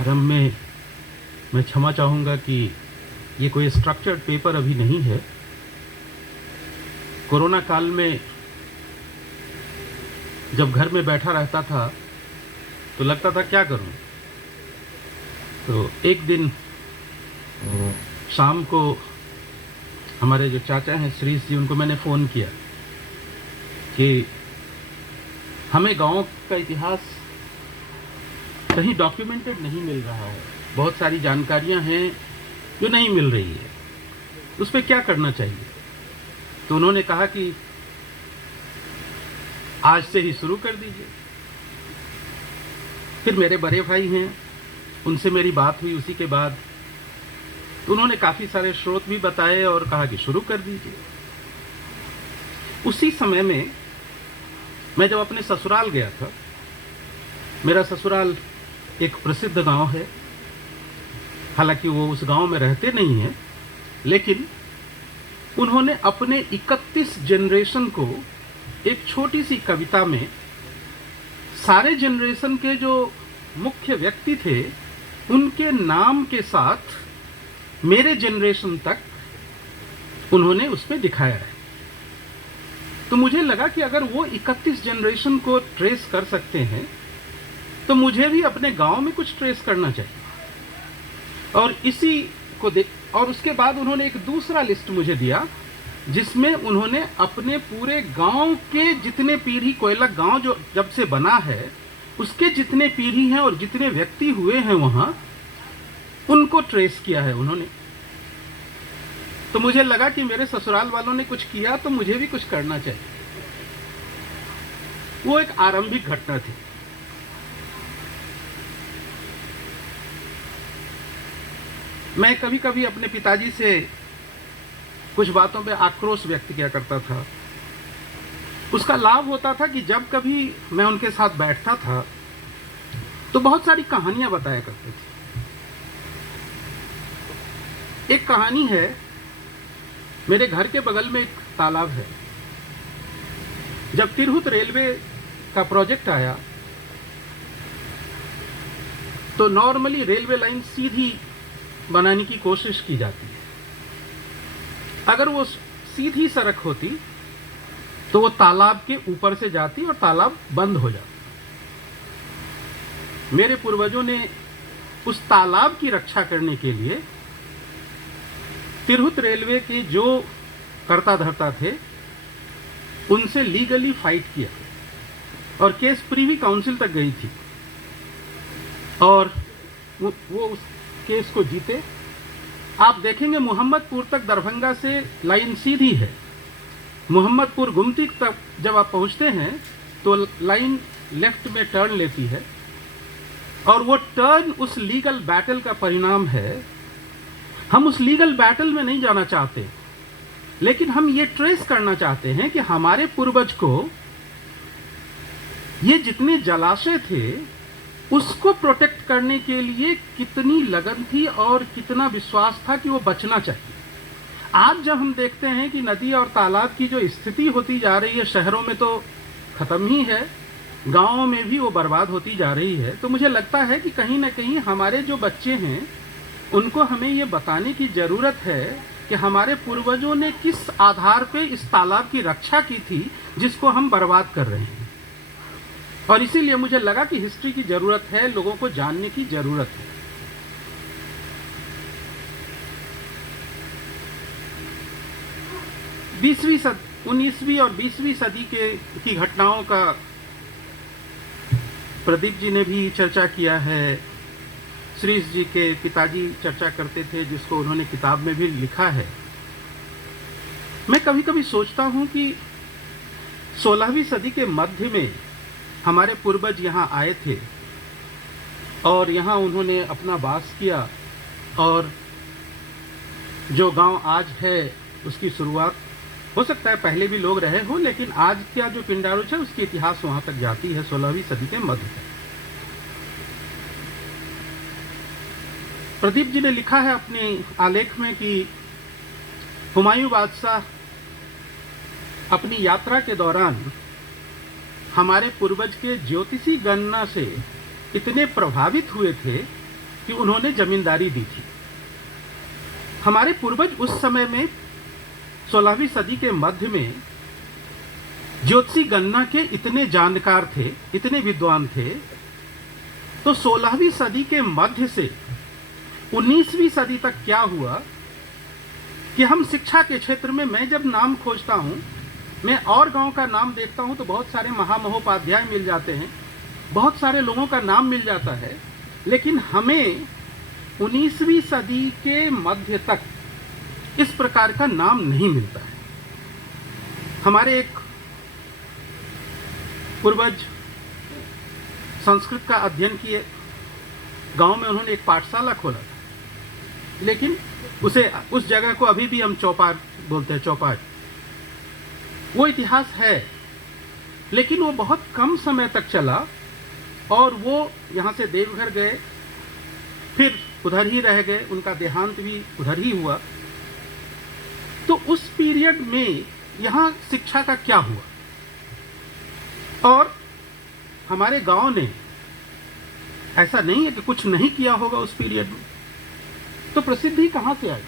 आरंभ में मैं क्षमा चाहूँगा कि ये कोई स्ट्रक्चर्ड पेपर अभी नहीं है। कोरोना काल में जब घर में बैठा रहता था तो लगता था क्या करूं। तो एक दिन शाम को हमारे जो चाचा हैं श्रीश जी, उनको मैंने फ़ोन किया कि हमें गांव का इतिहास कहीं डॉक्यूमेंटेड नहीं मिल रहा है, बहुत सारी जानकारियां हैं जो नहीं मिल रही है, उस पर क्या करना चाहिए। तो उन्होंने कहा कि आज से ही शुरू कर दीजिए। फिर मेरे बड़े भाई हैं, उनसे मेरी बात हुई उसी के बाद, तो उन्होंने काफ़ी सारे स्रोत भी बताए और कहा कि शुरू कर दीजिए। उसी समय में मैं जब अपने ससुराल गया था, मेरा ससुराल एक प्रसिद्ध गांव है, हालांकि वो उस गांव में रहते नहीं हैं, लेकिन उन्होंने अपने 31 जनरेशन को एक छोटी सी कविता में सारे जनरेशन के जो मुख्य व्यक्ति थे उनके नाम के साथ मेरे जनरेशन तक उन्होंने उसमें दिखाया है। तो मुझे लगा कि अगर वो 31 जनरेशन को ट्रेस कर सकते हैं तो मुझे भी अपने गांव में कुछ ट्रेस करना चाहिए। और इसी को और उसके बाद उन्होंने एक दूसरा लिस्ट मुझे दिया जिसमें उन्होंने अपने पूरे गांव के जितने पीढ़ी, कोयलक गांव जो जब से बना है उसके जितने पीढ़ी हैं और जितने व्यक्ति हुए हैं वहां, उनको ट्रेस किया है उन्होंने। तो मुझे लगा कि मेरे ससुराल वालों ने कुछ किया तो मुझे भी कुछ करना चाहिए। वो एक आरंभिक घटना थी। मैं कभी कभी अपने पिताजी से कुछ बातों पे आक्रोश व्यक्त किया करता था। उसका लाभ होता था कि जब कभी मैं उनके साथ बैठता था तो बहुत सारी कहानियां बताया करते थे। एक कहानी है, मेरे घर के बगल में एक तालाब है। जब तिरहुत रेलवे का प्रोजेक्ट आया तो नॉर्मली रेलवे लाइन सीधी बनाने की कोशिश की जाती है। अगर वो सीधी सड़क होती तो वो तालाब के ऊपर से जाती और तालाब बंद हो जाता। मेरे पूर्वजों ने उस तालाब की रक्षा करने के लिए तिरहुत रेलवे के जो कर्ता धर्ता थे उनसे लीगली फाइट किया और केस प्रीवी काउंसिल तक गई थी और वो उस केस को जीते। आप देखेंगे मोहम्मदपुर तक दरभंगा से लाइन सीधी है, मोहम्मदपुर गुमती तक जब आप पहुंचते हैं तो लाइन लेफ्ट में टर्न लेती है और वो टर्न उस लीगल बैटल का परिणाम है। हम उस लीगल बैटल में नहीं जाना चाहते, लेकिन हम ये ट्रेस करना चाहते हैं कि हमारे पूर्वज को ये जितने जलाशय थे उसको प्रोटेक्ट करने के लिए कितनी लगन थी और कितना विश्वास था कि वो बचना चाहिए। आज जब हम देखते हैं कि नदी और तालाब की जो स्थिति होती जा रही है, शहरों में तो खत्म ही है, गांवों में भी वो बर्बाद होती जा रही है, तो मुझे लगता है कि कहीं ना कहीं हमारे जो बच्चे हैं उनको हमें ये बताने की ज़रूरत है कि हमारे पूर्वजों ने किस आधार पे इस तालाब की रक्षा की थी जिसको हम बर्बाद कर रहे हैं। और इसीलिए मुझे लगा कि हिस्ट्री की ज़रूरत है, लोगों को जानने की ज़रूरत है। 19वीं और 20वीं सदी की घटनाओं का प्रदीप जी ने भी चर्चा किया है। श्रीश जी के पिताजी चर्चा करते थे जिसको उन्होंने किताब में भी लिखा है। मैं कभी कभी सोचता हूं कि 16वीं सदी के मध्य में हमारे पूर्वज यहाँ आए थे और यहाँ उन्होंने अपना वास किया और जो गांव आज है उसकी शुरुआत, हो सकता है पहले भी लोग रहे हो, लेकिन आज का जो पिंडारुच है उसकी इतिहास वहाँ तक जाती है 16वीं सदी के मध्य तक। प्रदीप जी ने लिखा है अपने आलेख में कि हुमायूं बादशाह अपनी यात्रा के दौरान हमारे पूर्वज के ज्योतिषी गणना से इतने प्रभावित हुए थे कि उन्होंने जमींदारी दी थी। हमारे पूर्वज उस समय में 16वीं सदी के मध्य में ज्योतिषी गणना के इतने जानकार थे, इतने विद्वान थे, तो 16वीं सदी के मध्य से 19वीं सदी तक क्या हुआ कि हम शिक्षा के क्षेत्र में, मैं जब नाम खोजता हूं, मैं और गांव का नाम देखता हूं तो बहुत सारे महामहोपाध्याय मिल जाते हैं, बहुत सारे लोगों का नाम मिल जाता है, लेकिन हमें 19वीं सदी के मध्य तक इस प्रकार का नाम नहीं मिलता है। हमारे एक पूर्वज संस्कृत का अध्ययन किए, गांव में उन्होंने एक पाठशाला खोला था, लेकिन उस जगह को अभी भी हम चौपाट बोलते हैं, चौपाट। वो इतिहास है, लेकिन वो बहुत कम समय तक चला और वो यहाँ से देवघर गए, फिर उधर ही रह गए, उनका देहांत भी उधर ही हुआ। तो उस पीरियड में यहाँ शिक्षा का क्या हुआ? और हमारे गांव ने, ऐसा नहीं है कि कुछ नहीं किया होगा उस पीरियड में, तो प्रसिद्धि कहाँ से आई?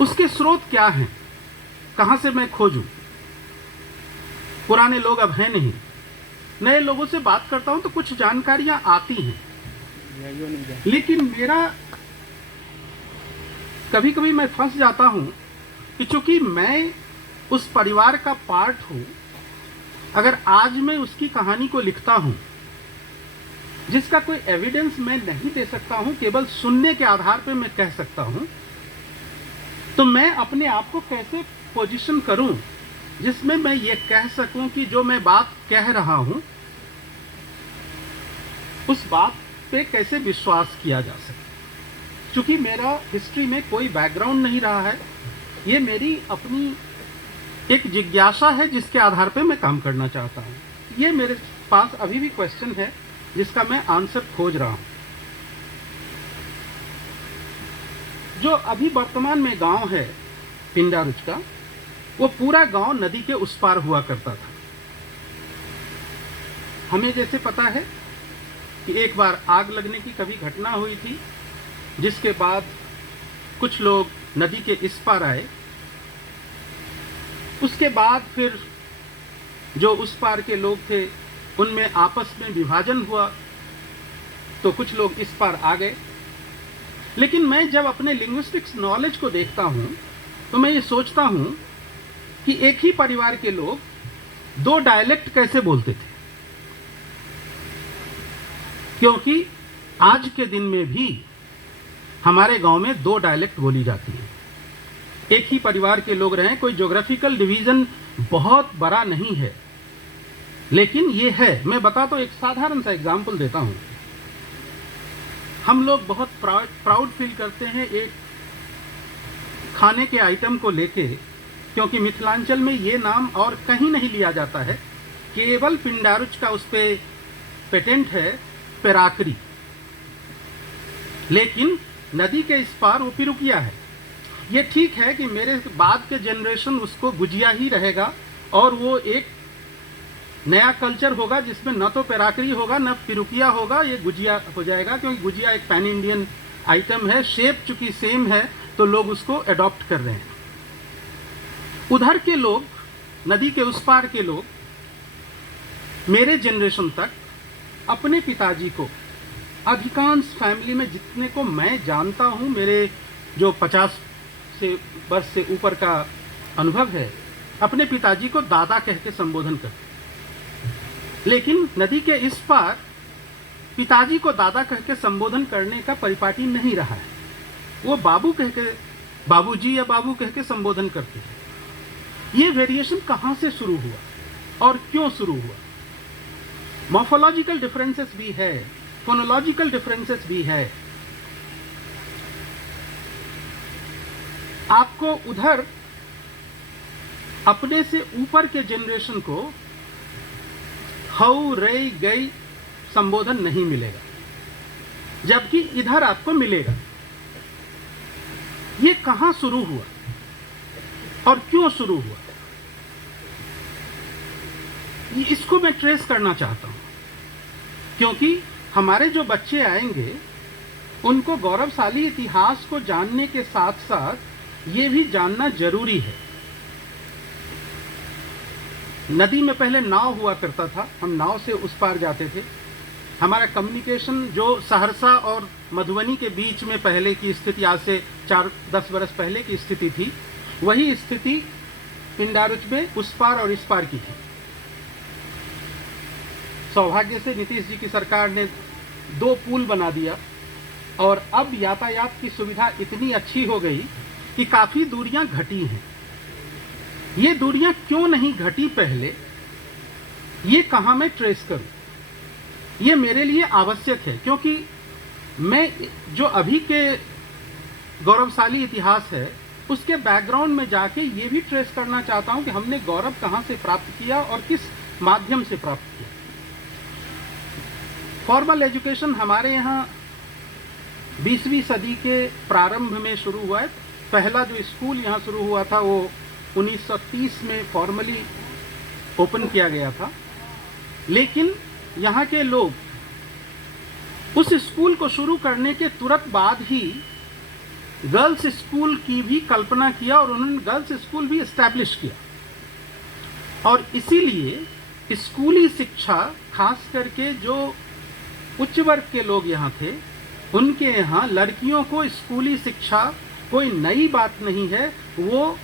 उसके स्रोत क्या हैं? कहाँ से मैं खोजूं? पुराने लोग अब हैं नहीं, नए लोगों से बात करता हूं तो कुछ जानकारियां आती हैं, लेकिन मेरा कभी कभी मैं फंस जाता हूं कि चूंकि मैं उस परिवार का पार्ट हूं, अगर आज मैं उसकी कहानी को लिखता हूं जिसका कोई एविडेंस मैं नहीं दे सकता हूं, केवल सुनने के आधार पर मैं कह सकता हूं, तो मैं अपने आप को कैसे पोजीशन करूं जिसमें मैं ये कह सकूं कि जो मैं बात कह रहा हूं उस बात पे कैसे विश्वास किया जा सके। चूंकि मेरा हिस्ट्री में कोई बैकग्राउंड नहीं रहा है, ये मेरी अपनी एक जिज्ञासा है जिसके आधार पे मैं काम करना चाहता हूँ। ये मेरे पास अभी भी क्वेश्चन है जिसका मैं आंसर खोज रहा हूँ। जो अभी वर्तमान में गांव है पिंडारुच का, वो पूरा गांव नदी के उस पार हुआ करता था। हमें जैसे पता है कि एक बार आग लगने की कभी घटना हुई थी, जिसके बाद कुछ लोग नदी के इस पार आए, उसके बाद फिर जो उस पार के लोग थे उनमें आपस में विभाजन हुआ, तो कुछ लोग इस पार आ गए। लेकिन मैं जब अपने लिंग्विस्टिक्स नॉलेज को देखता हूं तो मैं ये सोचता हूं कि एक ही परिवार के लोग दो डायलेक्ट कैसे बोलते थे, क्योंकि आज के दिन में भी हमारे गांव में दो डायलेक्ट बोली जाती है। एक ही परिवार के लोग रहे, कोई ज्योग्राफिकल डिवीजन बहुत बड़ा नहीं है, लेकिन ये है। मैं बता तो एक साधारण सा एग्जांपल देता हूं। हम लोग बहुत प्राउड फील करते हैं एक खाने के आइटम को लेके, क्योंकि मिथिलांचल में ये नाम और कहीं नहीं लिया जाता है, केवल पिंडारुच का उस पे पेटेंट है, पेराकरी। लेकिन नदी के इस पार वो पिरुकिया है। ये ठीक है कि मेरे बाद के जनरेशन उसको गुजिया ही रहेगा और वो एक नया कल्चर होगा जिसमें न तो पेराकरी होगा न पिरुकिया होगा, ये गुजिया हो जाएगा, क्योंकि गुजिया एक पैन इंडियन आइटम है, शेप चूंकि सेम है तो लोग उसको अडॉप्ट कर रहे हैं। उधर के लोग, नदी के उस पार के लोग, मेरे जनरेशन तक अपने पिताजी को, अधिकांश फैमिली में जितने को मैं जानता हूं, मेरे जो 50 वर्ष से ऊपर का अनुभव है, अपने पिताजी को दादा कह के संबोधन करते। लेकिन नदी के इस पार पिताजी को दादा कह के संबोधन करने का परिपाटी नहीं रहा है, वो बाबू कह के, बाबूजी या बाबू कह के संबोधन करते हैं। ये वेरिएशन कहां से शुरू हुआ और क्यों शुरू हुआ? मॉर्फोलॉजिकल डिफरेंसेस भी है, फोनोलॉजिकल डिफरेंसेस भी है। आपको उधर अपने से ऊपर के जनरेशन को हऊ रई गई संबोधन नहीं मिलेगा, जबकि इधर आपको मिलेगा। ये कहां शुरू हुआ और क्यों शुरू हुआ, इसको मैं ट्रेस करना चाहता हूं, क्योंकि हमारे जो बच्चे आएंगे उनको गौरवशाली इतिहास को जानने के साथ साथ ये भी जानना जरूरी है। नदी में पहले नाव हुआ करता था, हम नाव से उस पार जाते थे। हमारा कम्युनिकेशन जो सहरसा और मधुबनी के बीच में पहले की स्थिति, आज से 4-10 बरस पहले की स्थिति थी, वही स्थिति पिंडारुच में उस पार और इस पार की थी। सौभाग्य से नीतीश जी की सरकार ने 2 पुल बना दिया और अब यातायात की सुविधा इतनी अच्छी हो गई कि काफ़ी दूरियां घटी हैं। ये दूरियां क्यों नहीं घटी पहले, ये कहाँ मैं ट्रेस करूं? ये मेरे लिए आवश्यक है, क्योंकि मैं जो अभी के गौरवशाली इतिहास है उसके बैकग्राउंड में जाके ये भी ट्रेस करना चाहता हूं कि हमने गौरव कहाँ से प्राप्त किया और किस माध्यम से प्राप्त किया। फॉर्मल एजुकेशन हमारे यहाँ 20वीं सदी के प्रारंभ में शुरू हुआ है। पहला जो स्कूल यहाँ शुरू हुआ था वो 1930 में फॉर्मली ओपन किया गया था, लेकिन यहाँ के लोग उस स्कूल को शुरू करने के तुरंत बाद ही गर्ल्स स्कूल की भी कल्पना किया और उन्होंने गर्ल्स स्कूल भी एस्टैब्लिश किया। और इसीलिए स्कूली शिक्षा, खास करके जो उच्च वर्ग के लोग यहाँ थे, उनके यहाँ लड़कियों को स्कूली शिक्षा कोई नई बात नहीं है, वो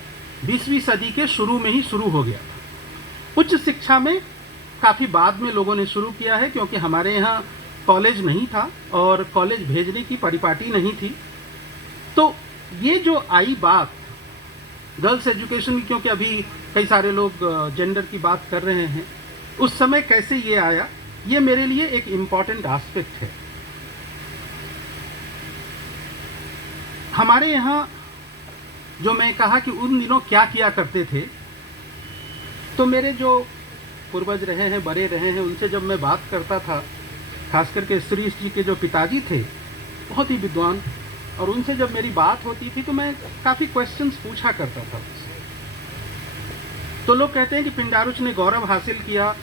20वीं सदी के शुरू में ही शुरू हो गया था। उच्च शिक्षा में काफ़ी बाद में लोगों ने शुरू किया है, क्योंकि हमारे यहाँ कॉलेज नहीं था और कॉलेज भेजने की परिपाटी नहीं थी। तो ये जो आई बात गर्ल्स एजुकेशन की, क्योंकि अभी कई सारे लोग जेंडर की बात कर रहे हैं, उस समय कैसे ये आया, ये मेरे लिए एक इम्पॉर्टेंट एस्पेक्ट है। हमारे यहाँ जो मैं कहा कि उन दिनों क्या किया करते थे, तो मेरे जो पूर्वज रहे हैं, बड़े रहे हैं, उनसे जब मैं बात करता था, खास करके श्रीश जी के जो पिताजी थे बहुत ही विद्वान, और उनसे जब मेरी बात होती थी तो मैं काफ़ी क्वेश्चंस पूछा करता था उनसे। तो लोग कहते हैं कि पिंडारुच ने गौरव हासिल किया।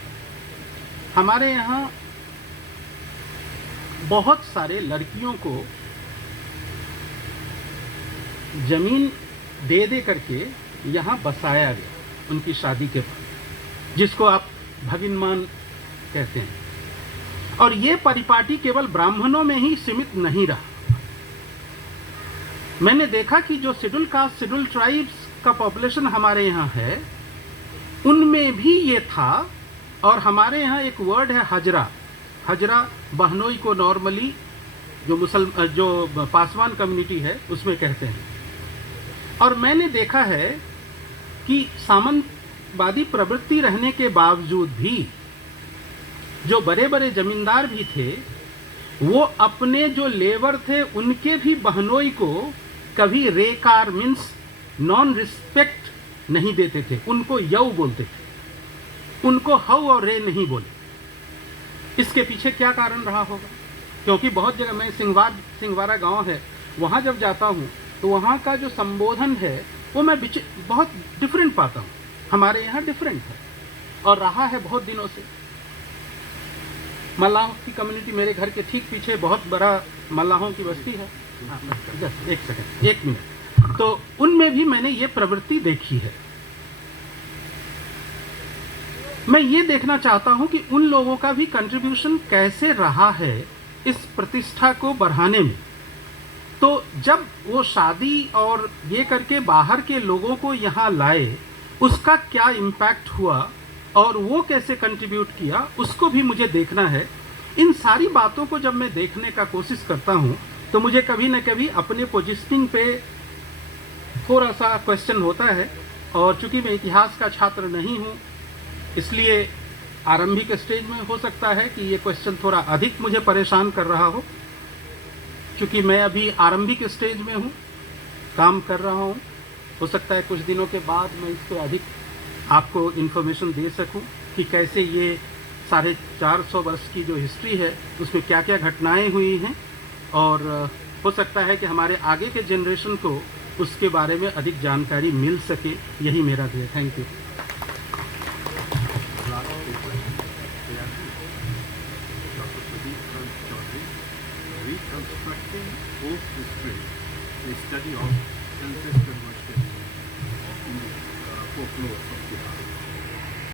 हमारे यहाँ बहुत सारे लड़कियों को जमीन दे दे करके यहाँ बसाया गया उनकी शादी के बाद, जिसको आप भगिनमान कहते हैं। और ये परिपाटी केवल ब्राह्मणों में ही सीमित नहीं रहा। मैंने देखा कि जो शेड्यूल कास्ट, शेड्यूल ट्राइब्स का पॉपुलेशन हमारे यहाँ है, उनमें भी ये था। और हमारे यहाँ एक वर्ड है हजरा। हजरा बहनोई को नॉर्मली जो पासवान कम्युनिटी है उसमें कहते हैं। और मैंने देखा है कि सामंतवादी प्रवृत्ति रहने के बावजूद भी जो बड़े बड़े जमींदार भी थे, वो अपने जो लेबर थे उनके भी बहनोई को कभी रेकार मीन्स नॉन रिस्पेक्ट नहीं देते थे, उनको यौ बोलते थे, उनको हव और रे नहीं बोले। इसके पीछे क्या कारण रहा होगा? क्योंकि बहुत जगह, मैं सिंहवारा गांव है, वहाँ जब जाता हूँ तो वहाँ का जो संबोधन है वो मैं बहुत डिफरेंट पाता हूँ। हमारे यहाँ डिफरेंट है और रहा है बहुत दिनों से। मल्लाहों की कम्युनिटी, मेरे घर के ठीक पीछे बहुत बड़ा मल्लाहों की बस्ती है। एक सेकंड, 1 मिनट। तो उनमें भी मैंने ये प्रवृत्ति देखी है। मैं ये देखना चाहता हूं कि उन लोगों का भी कंट्रीब्यूशन कैसे रहा है इस प्रतिष्ठा को बढ़ाने में। तो जब वो शादी और ये करके बाहर के लोगों को यहाँ लाए, उसका क्या इम्पैक्ट हुआ और वो कैसे कंट्रीब्यूट किया, उसको भी मुझे देखना है। इन सारी बातों को जब मैं देखने का कोशिश करता हूँ तो मुझे कभी न कभी अपने पोजिशनिंग पे थोड़ा सा क्वेश्चन होता है। और चूंकि मैं इतिहास का छात्र नहीं हूँ, इसलिए आरंभिक स्टेज में हो सकता है कि ये क्वेश्चन थोड़ा अधिक मुझे परेशान कर रहा हो। क्योंकि मैं अभी आरंभिक स्टेज में हूँ, काम कर रहा हूँ, हो सकता है कुछ दिनों के बाद मैं इस पर अधिक आपको इन्फॉर्मेशन दे सकूं कि कैसे ये 450 वर्ष की जो हिस्ट्री है उसमें क्या क्या घटनाएं हुई हैं, और हो सकता है कि हमारे आगे के जनरेशन को उसके बारे में अधिक जानकारी मिल सके। यही मेरा ध्येय। Thank you. constructing folk history, a study of ancestral worship in the folklore of Bihar.